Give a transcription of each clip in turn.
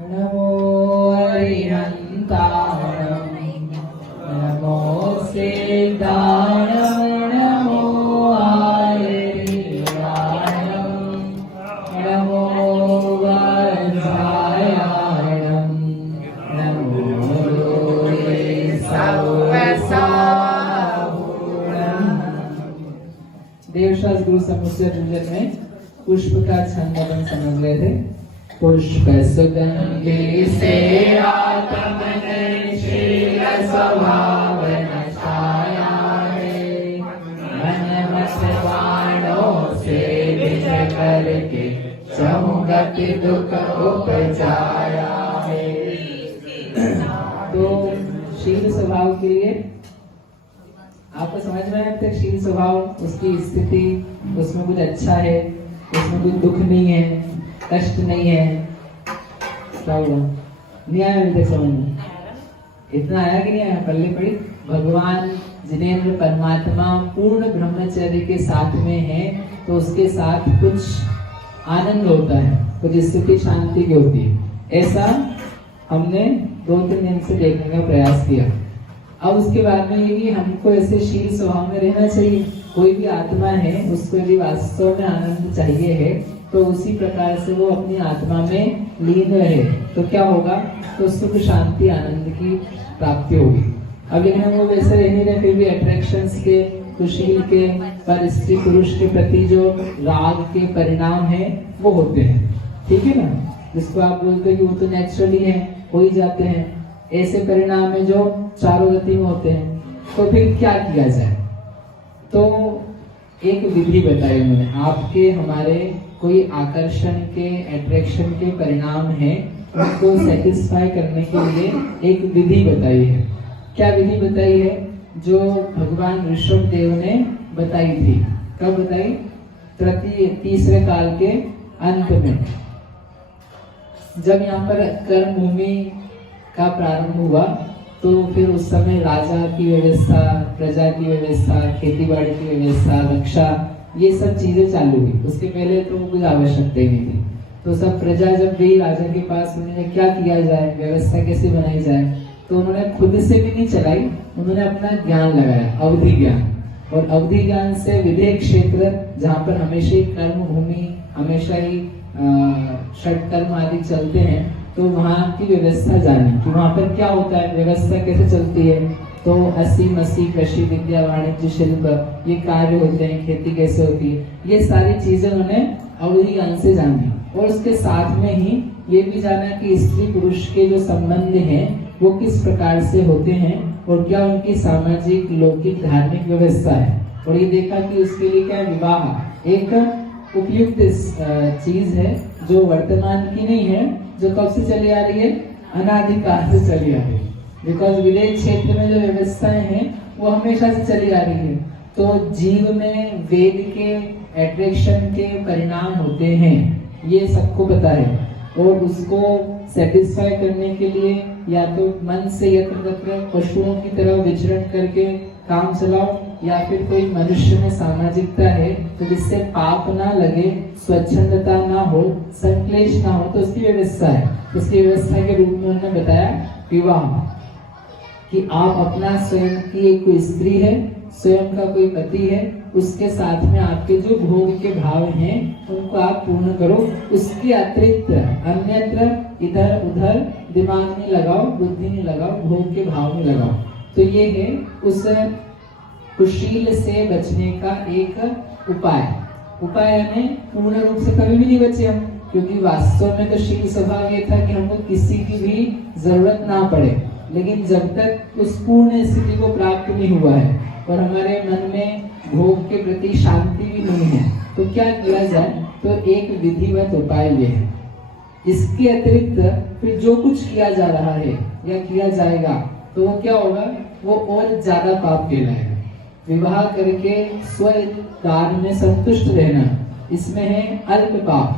नमो अरिहन्ताणं नमो सिद्धाणं नमो आयुर्वाणं नमो वज्रायाणं नमो देवशास्त्र गुरु समुच्चय पूजन में पुष्प का छंद अपन समझ रहे थे। पुष्प सुगंधि से आत्मनिर्शील स्वभाव नशाया है, मन मत बाणों से विष करके चहुगति दुख उपजाया है। तो शील स्वभाव के लिए आपको समझ में आया तक शील स्वभाव, उसकी स्थिति, उसमें कुछ अच्छा है, उसमें कुछ दुख नहीं है, कष्ट नहीं है, क्या हुआ? नहीं आया अभी तक समझ में? इतना आया कि नहीं आया? पल्ले पड़ी। भगवान जिनेंद्र परमात्मा पूर्ण ब्रह्मचर्य के साथ में है तो उसके साथ कुछ आनंद होता है, कुछ स्थिति शांति की होती है। ऐसा हमने 2-3 दिन से देखने का प्रयास किया। अब उसके बाद में ये कि हमको ऐसे शील स्वभाव में रहना चाहिए। कोई भी आत्मा है, उसको यदि वास्तव में आनंद चाहिए है तो उसी प्रकार से वो अपनी आत्मा में लीन रहे तो क्या होगा? तो सुख शांति आनंद की प्राप्ति होगी। अब लेकिन हम वो वैसे रह नहीं रहे, फिर भी अट्रैक्शंस के, कुशील के, पर स्त्री पुरुष के प्रति जो राग के परिणाम है वो होते हैं, ठीक है ना? जिसको आप बोलते हैं कि वो तो नेचुरली है, हो ही जाते हैं। ऐसे परिणाम है जो चारों गति में होते हैं। तो फिर क्या किया जाए? तो एक विधि बताई उन्होंने। आपके हमारे कोई आकर्षण के, अट्रैक्शन के परिणाम है, उनको सेटिस्फाई करने के लिए एक विधि बताई है। क्या विधि बताई है? जो भगवान ऋषभ देव ने बताई थी। कब बताई? तीसरे काल के अंत में, जब यहाँ पर कर्म भूमि का प्रारंभ हुआ तो फिर उस समय राजा की व्यवस्था, प्रजा की व्यवस्था, खेती बाड़ी की व्यवस्था, रक्षा, ये सब चीजें चालू हुई। उसके पहले तो कुछ आवश्यकता ही नहीं थी। तो सब प्रजा जब गई राजा के पास, उन्होंने क्या किया जाए, व्यवस्था कैसे बनाई जाए, तो उन्होंने खुद से भी नहीं चलाई, उन्होंने अपना ज्ञान लगाया, अवधि ज्ञान। और अवधि ज्ञान से विधेय क्षेत्र, जहाँ पर हमेशा ही कर्म भूमि, हमेशा ही षटकर्म आदि चलते हैं, तो वहाँ की व्यवस्था जानी कि वहाँ पर क्या होता है, व्यवस्था कैसे चलती है। तो 80-80 कृषि विद्या वाणिज्य शिल्प ये कार्य होते हैं, खेती कैसे होती है, ये सारी चीजें उन्होंने अवधि ज्ञान से जानी। और उसके साथ में ही ये भी जाना कि स्त्री पुरुष के जो संबंध हैं वो किस प्रकार से होते हैं और क्या उनकी सामाजिक, लौकिक, धार्मिक व्यवस्था है। और ये देखा कि उसके लिए क्या विवाह एक उपयुक्त चीज है जो वर्तमान की नहीं है, जो कब से चली आ रही है? अनादिकाल से चली आ रही है। बिकॉज विलेज क्षेत्र में जो व्यवस्थाएं हैं वो हमेशा से चली आ रही है। तो जीव में वेद के एट्रैक्शन के परिणाम होते हैं, ये सबको पता है। और उसको सेटिस्फाई करने के लिए या तो मन से यत्र तत्र पशुओं की तरह विचरण करके काम चलाओ, या फिर कोई मनुष्य में सामाजिकता है तो जिससे पाप ना लगे, स्वच्छंदता ना हो, संक्लेश ना हो, तो उसकी व्यवस्था है। उसकी व्यवस्था के रूप में उन्होंने बताया विवाह, कि आप अपना स्वयं की एक कोई स्त्री है, स्वयं का कोई पति है, उसके साथ में आपके जो भोग के भाव हैं उनको आप पूर्ण करो। उसके अतिरिक्त अन्यत्र इधर उधर दिमाग में लगाओ, बुद्धि में लगाओ, भोग के भाव में लगाओ। तो ये है उस कुशील से बचने का एक उपाय। उपाय यानी पूर्ण रूप से कभी भी नहीं बचे हम, क्योंकि वास्तव में तो शील स्वभाव ये था कि हमको किसी की भी जरूरत ना पड़े। लेकिन जब तक उस पूर्ण स्थिति को प्राप्त नहीं हुआ है और हमारे मन में भोग के प्रति शांति भी नहीं है, तो क्या किया जाए? तो एक विधिवत उपाय ये है। इसके अतिरिक्त फिर जो कुछ किया जा रहा है या किया जाएगा तो वो क्या होगा? वो और ज्यादा पाप कहलाएगा। विवाह करके स्वदान में संतुष्ट रहना, इसमें है अल्प पाप।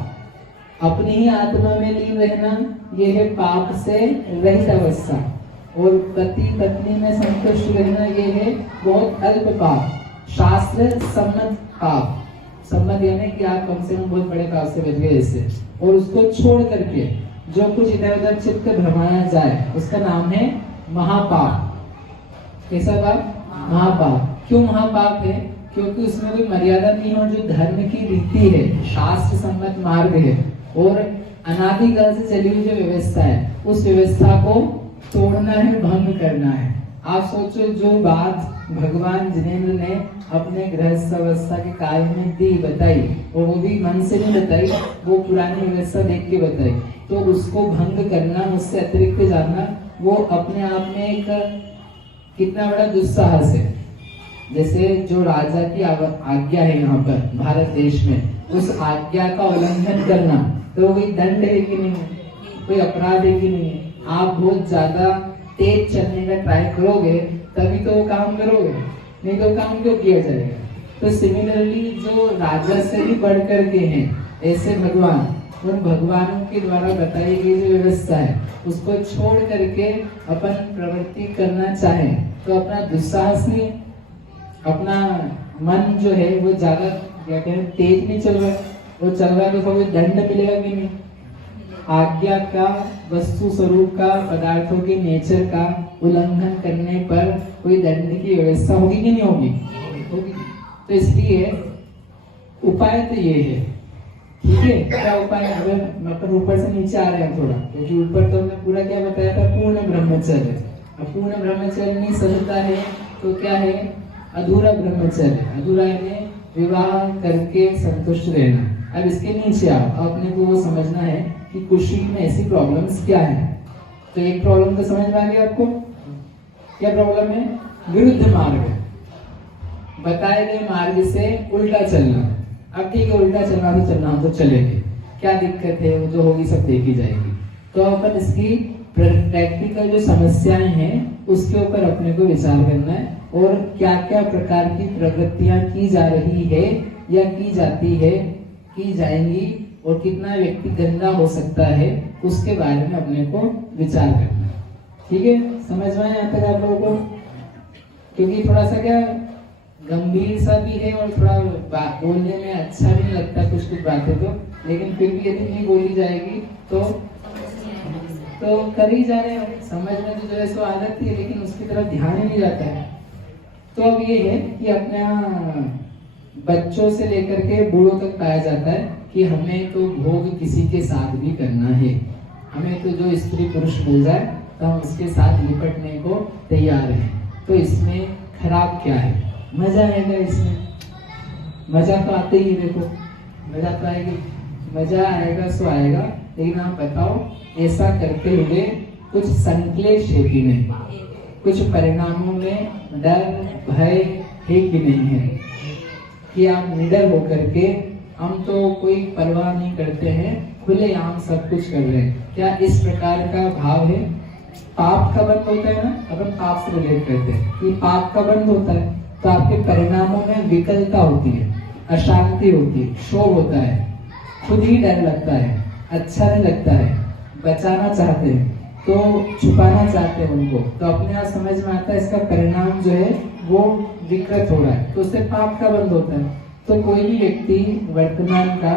अपनी ही आत्मा में लीन रहना, ये है पाप से रहित अवस्था। और पति पत्नी में संतुष्ट रहना, ये है बहुत अल्प पाप, शास्त्र सम्मत पाप। सम्मत यानी कि आप कम से कम बहुत बड़े पाप से बच गए इससे। और उसको छोड़ करके जो कुछ इधर उधर चित्त भ्रमाया जाए उसका नाम है महापाप। कैसा पाप? महापाप। क्यों महापाप है? क्योंकि उसमें कोई मर्यादा नहीं हो, जो धर्म की रीति है, शास्त्र सम्मत मार्ग है और अनादिकाल से चली हुई जो व्यवस्था है, उस व्यवस्था को तोड़ना है, भंग करना है। आप सोचो, जो बात भगवान जिनेंद्र ने अपने गृहस्थ अवस्था के काल में दी बताई, और वो भी मन से नहीं बताई, वो पुरानी व्यवस्था देख के बताई, तो उसको भंग करना, उससे अतिरिक्त जाना, वो अपने आप में एक कितना बड़ा दुस्साहस है। जैसे जो राजा की आज्ञा है यहाँ पर भारत देश में, उस आज्ञा का उल्लंघन करना, तो कोई दंड है कि नहीं, कोई अपराध है कि नहीं? आप बहुत ज्यादा तेज चलने का ट्राई करोगे तभी तो वो काम करोगे, नहीं तो काम क्यों किया जाएगा? तो सिमिलरली जो राजा से भी बढ़ कर के हैं, ऐसे भगवान, उन भगवानों के द्वारा बताई गई जो व्यवस्था है उसको छोड़ करके अपन प्रवृत्ति करना चाहे तो अपना दुस्साहस नहीं, अपना मन जो है वो ज्यादा क्या कहें तेज नहीं चल रहा है, वो चल रहा है तो कोई दंड मिलेगा कि नहीं? आज्ञा का, वस्तु स्वरूप का, पदार्थों के नेचर का उल्लंघन करने पर कोई दंड की व्यवस्था होगी कि नहीं होगी? होगी। तो इसलिए उपाय तो ये है, ठीक है? क्या उपाय? अगर अपन ऊपर से नीचे आ रहे हैं थोड़ा, क्योंकि ऊपर तो हमने पूरा क्या बताया था, पूर्ण ब्रह्मचर्य। अब पूर्ण ब्रह्मचर्य नहीं समझता है तो क्या है? अधूरा ब्रह्मचर्य। अधूरा है विवाह करके संतुष्ट रहना। अब इसके नीचे आओ, अपने को वो समझना है कि कुशी में ऐसी प्रॉब्लम्स क्या है। तो एक प्रॉब्लम तो समझ में आ गया आपको, क्या प्रॉब्लम है? विरुद्ध मार्ग, बताए गए मार्ग से उल्टा चलना। अब ठीक है, उल्टा चलना तो चलना, हम तो चलेंगे, क्या दिक्कत है, वो जो होगी सब देखी जाएगी। तो अपन इसकी प्रैक्टिकल जो समस्याएं हैं उसके ऊपर अपने को विचार करना है, और क्या क्या प्रकार की प्रगतियां की जा रही है या की जाती है, की जाएंगी, और कितना व्यक्ति गंदा हो सकता है, उसके बारे में अपने को विचार करना। ठीक है, समझ में आया यहाँ तक आप लोगों को? क्योंकि थोड़ा सा क्या गंभीर सा भी है और थोड़ा बोलने में अच्छा भी नहीं लगता कुछ कुछ बातें तो, लेकिन फिर भी यदि नहीं बोली जाएगी तो कर ही जा रहे हैं। समझ में तो जो है सो आदत है, लेकिन उसकी तरफ ध्यान ही नहीं जाता है। तो अब ये है कि अपना बच्चों से लेकर के बूढ़ों तक पाया जाता है कि हमें तो भोग किसी के साथ भी करना है, हमें तो जो स्त्री पुरुष मिल जाए तो हम उसके साथ निपटने को तैयार हैं। तो इसमें खराब क्या है? मजा आएगा इसमें, मजा तो आते ही, देखो मजा तो आएगी, मजा आएगा सो आएगा, लेकिन आप बताओ ऐसा करते हुए कुछ संक्लेश है कि नहीं, कुछ परिणामों में डर भय है कि नहीं है, कि आप निडर होकर के हम तो कोई परवाह नहीं करते हैं, खुलेआम सब कुछ कर रहे हैं, क्या इस प्रकार का भाव है? पाप का बंध होता है ना, अपन पाप से रिलेट करते हैं कि पाप का बंध होता है तो आपके परिणामों में विकलता होती है, अशांति होती है, क्षोभ होता है, खुद ही डर लगता है, अच्छा नहीं लगता है, बचाना चाहते हैं तो छुपाना चाहते हैं उनको, तो अपने आप समझ में आता है इसका परिणाम जो है वो विकृत हो रहा है, तो उससे पाप का बंध होता है। तो कोई भी व्यक्ति वर्तमान का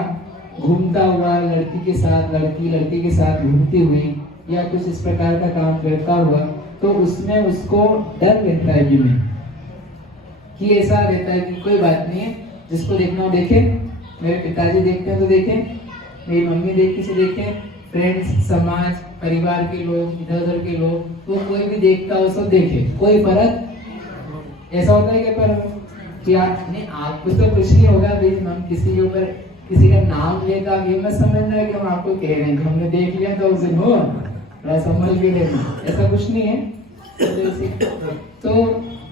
घूमता हुआ लड़की के साथ, लड़की के साथ घूमती हुई या कुछ इस प्रकार का काम करता हुआ, तो उसमें उसको डर रहता है कि ऐसा रहता है कि कोई बात नहीं है, जिसको देखना हो देखे, मेरे पिताजी देखते हैं तो देखें, मेरी मम्मी देखती से देखें, फ्रेंड्स, समाज, परिवार के लोग, इधर उधर के लोग, तो कोई भी देखता हो सब देखे, कोई फर्क ऐसा होता है क्या? पर क्या नहीं, आपको तो कुछ नहीं होगा भाई, हम किसी के ऊपर किसी का नाम लेता, ये मत समझना है कि हम आपको कह रहे हैं, हमने देख लिया तो उसे हो थोड़ा समझ भी लेना, ऐसा कुछ नहीं है। तो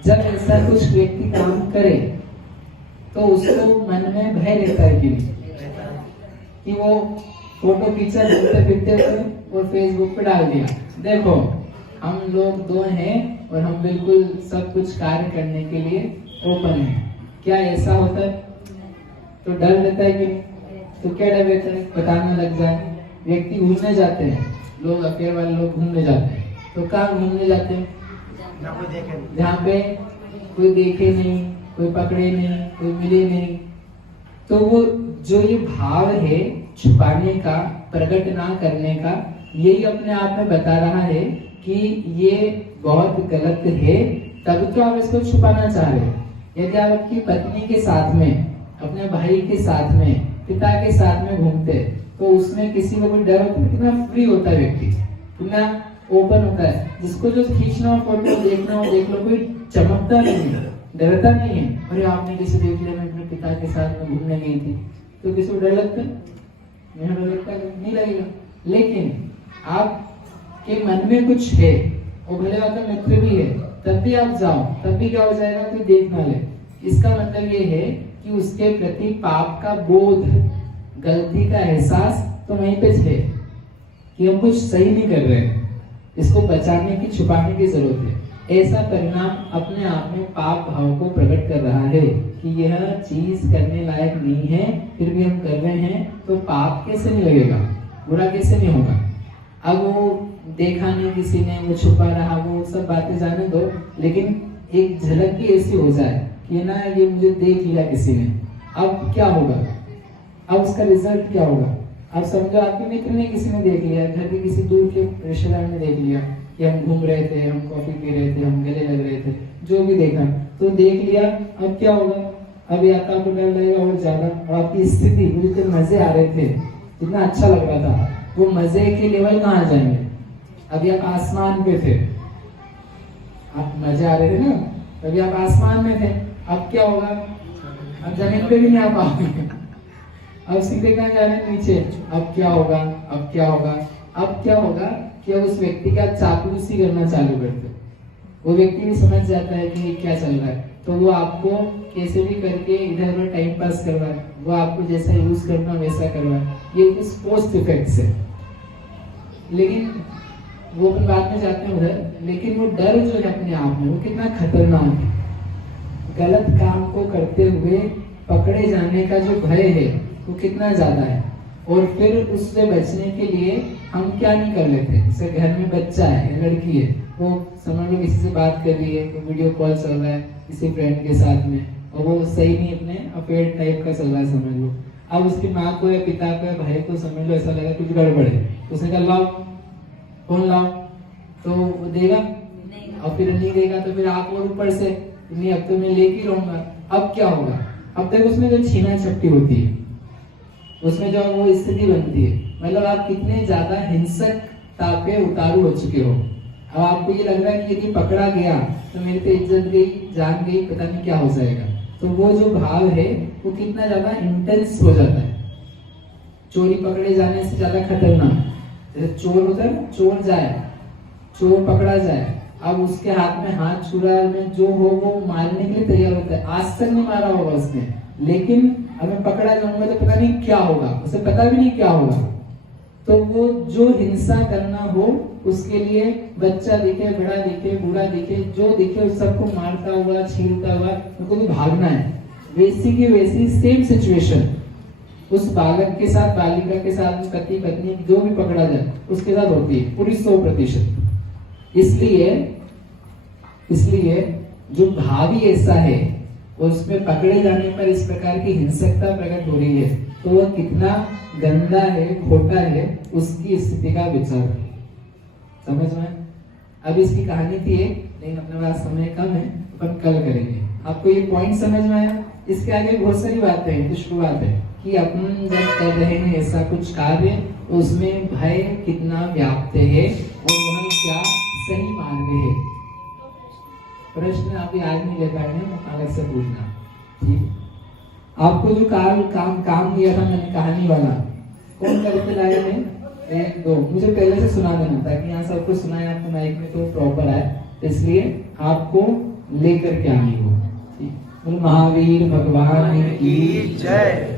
जब ऐसा कुछ व्यक्ति काम करे तो उसको मन में भय रहता है कि वो फोटो खींचा घूमते फिरते और फेसबुक पे डाल दिया, देखो हम लोग दो हैं और हम बिल्कुल सब कुछ कार्य करने के लिए ओपन है। क्या ऐसा होता है? तो डर रहता है कि नहीं? तो क्या डर रहता है? बताने लग जाए। व्यक्ति घूमने जाते हैं, लोग अफेयर वाले लोग घूमने जाते हैं, तो कहाँ घूमने जाते हैं? जहाँ पे कोई देखे नहीं, कोई पकड़े नहीं, कोई मिले नहीं। तो वो जो ये भाव है छुपाने का, प्रकट ना करने का, यही अपने आप में बता रहा है कि ये बहुत गलत है, तब तो आप इसको छुपाना चाह रहे हैं। यदि आप आपकी पत्नी के साथ में, अपने भाई के साथ में, पिता के साथ में घूमते, तो उसमें किसी को कोई डर होता है? कितना फ्री होता है व्यक्ति, कितना ओपन होता है। जिसको जो खींचना हो, फोटो देखना हो देख लो, कोई चमकता नहीं है, डरता नहीं है। अरे आपने किसी देख लिया, मैं अपने पिता के साथ में घूमने गई थी, तो किसी को डर लगता है? नहीं डर लगता, नहीं लगेगा। लेकिन आपके मन में कुछ है, वो भले आपका मित्र भी है, तब भी आप जाओ, तब भी क्या हो जाएगा? कोई देख ना ले। इसका मतलब ये है कि उसके प्रति पाप का बोध, गलती का एहसास तो वहीं पे है कि हम कुछ सही नहीं कर रहे हैं, इसको बचाने की, छुपाने की जरूरत है। ऐसा परिणाम अपने आप में पाप भाव को प्रकट कर रहा है कि यह चीज करने लायक नहीं है, फिर भी हम कर रहे हैं, तो पाप कैसे नहीं लगेगा, बुरा कैसे नहीं होगा। अब वो देखा नहीं किसी ने, वो छुपा रहा, वो सब बातें जाने दो, लेकिन एक झलक भी ऐसी हो जाए कि ना ये मुझे देख लिया किसी ने, अब क्या होगा? अब उसका रिजल्ट क्या होगा? अब समझो आपके मित्र ने किसी ने देख लिया, घर के किसी दूर के रिश्तेदार ने देख लिया कि हम घूम रहे थे, हम कॉफी पी रहे थे, हम गले लग रहे थे, जो भी देखा तो देख लिया। अब क्या होगा? अब या तो आपको डर लगेगा और ज्यादा, और आपकी स्थिति, मुझे तो मजे आ रहे थे, इतना अच्छा लग रहा था, वो मजे के लेवल कहाँ आ जाएंगे? अभी आप आसमान पे थे, आप मजे आ रहे थे ना, अभी आप आसमान में थे, अब क्या होगा? अब जमीन पे भी नहीं आ पाओगे, अब सीधे कहाँ जा रहे हैं? नीचे। अब क्या होगा? अब क्या होगा? अब क्या होगा कि उस व्यक्ति का चापलूसी करना चालू करते, वो व्यक्ति भी समझ जाता है कि क्या चल रहा है, तो वो आपको कैसे भी करके इधर उधर टाइम पास करवा है, वो आपको जैसा यूज करना वैसा करवा है। ये कुछ पोस्ट इफेक्ट्स है। लेकिन वो अपन बात में जाते हैं उधर, लेकिन वो डर जो है अपने आप में, वो कितना खतरनाक है। गलत काम को करते हुए पकड़े जाने का जो भय है वो कितना ज्यादा है, और फिर उससे बचने के लिए हम क्या नहीं कर लेते। जैसे घर में बच्चा है, लड़की है, वो समझ लो किसी से बात कर रही है, तो वीडियो कॉल चल रहा है किसी फ्रेंड के साथ में, और वो सही नहीं, अपने अफेयर टाइप का चल रहा है समझ लो। अब उसकी माँ को या पिता को या भाई को समझ लो ऐसा लगा कुछ गड़बड़ है, तो उसने कहा लाओ फोन लाओ, तो वो देगा, और फिर नहीं देगा तो फिर आप और ऊपर से नहीं, अब तो मैं लेके ही रहूंगा। अब क्या होगा? अब तक उसमें जो छीना झपटी होती है, उसमें जो वो स्थिति बनती है, मतलब आप कितने ज्यादा हिंसकता पे उतारू हो चुके हो। अब आपको ये लग रहा है कि यदि पकड़ा गया तो मेरी तो इज्जत गई, जान गई, पता नहीं क्या हो जाएगा। तो वो जो भाव है वो कितना ज्यादा इंटेंस हो जाता है। चोरी पकड़े जाने से ज्यादा खतरनाक, जैसे चोर होता है, चोर जाए, चोर पकड़ा जाए, अब उसके हाथ में हाथ छुरा में जो हो वो मारने के लिए तैयार होता है। आज तक नहीं मारा होगा उसने, लेकिन अब मैं पकड़ा जाऊंगा तो पता नहीं क्या होगा, उसे पता भी नहीं क्या होगा। तो वो जो हिंसा करना हो उसके लिए बच्चा दिखे, बड़ा दिखे, बूढ़ा दिखे, जो दिखे उस सबको मारता हुआ, छीनता हुआ, उनको भी भागना है। वैसी की वैसी सेम सिचुएशन उस बालक के साथ, बालिका के साथ, पति पत्नी जो भी पकड़ा जाए उसके साथ होती है, पूरी 100%। इसलिए जो भाव ही ऐसा है और उसमें पकड़े जाने पर इस प्रकार की हिंसकता प्रकट हो रही है, तो वह कितना गंदा है, खोटा है, उसकी स्थिति का विचार समझ में। अब इसकी कहानी थी एक, लेकिन अपने पास समय कम है, अपन कल करेंगे। आपको ये पॉइंट समझ में आया? इसके आगे बहुत सारी बातें हैं, तो शुरुआत है कि अपन जब कर रहे हैं ऐसा कुछ कार्य, उसमें भय कितना व्याप्त है और वह क्या सही मार्ग है। प्रश्न अभी आज नहीं ले पाएंगे, अलग से पूछना, ठीक। आपको जो काम दिया था मैंने कहानी वाला, कौन करके लाए हैं? 1 2 मुझे पहले से सुना देना, ताकि यहाँ सबको सुनाए आपको माइक में तो प्रॉपर आए, इसलिए आपको लेकर के आनी हो। महावीर भगवान की जय।